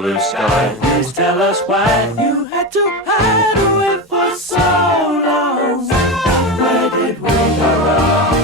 blue sky. Please tell us why you had to hide away for so long. Where did we go wrong?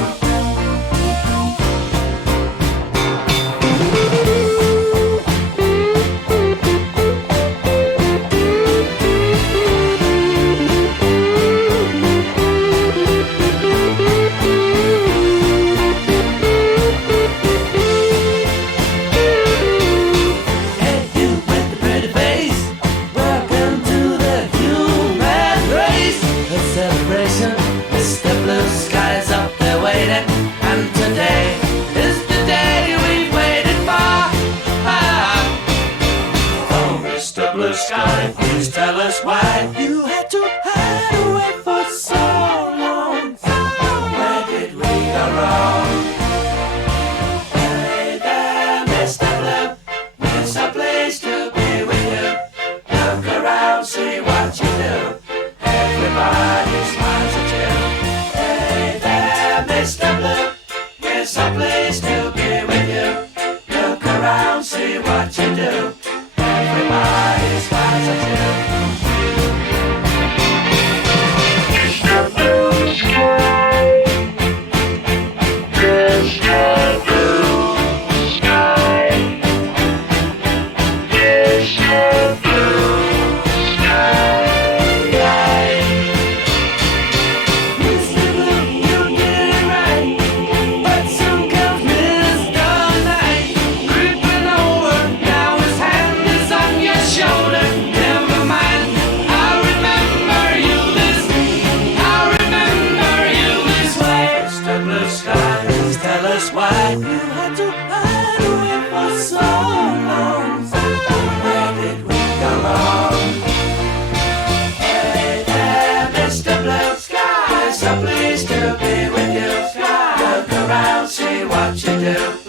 Mr. Blue Sky's up there waiting, and today is the day we've waited for. Oh, Mr. Blue Sky, please tell us why you had to hide away for so long. Where did we go wrong? Hey there, Mr. Blue, it's a place to be with you. Look around, see what you do. Everybody smiles at you. Hey there, Mr. Blue, it's a place to be with you. Look around, see what you do. Everybody smiles at you. Mr. Blue Sky, Mr. Blue Sky, Mr. Blue Sky. Why you had to hide away for so long? Where did we go wrong? Hey there, Mr. Blue Sky, so pleased to be with you. Look around, see what you do.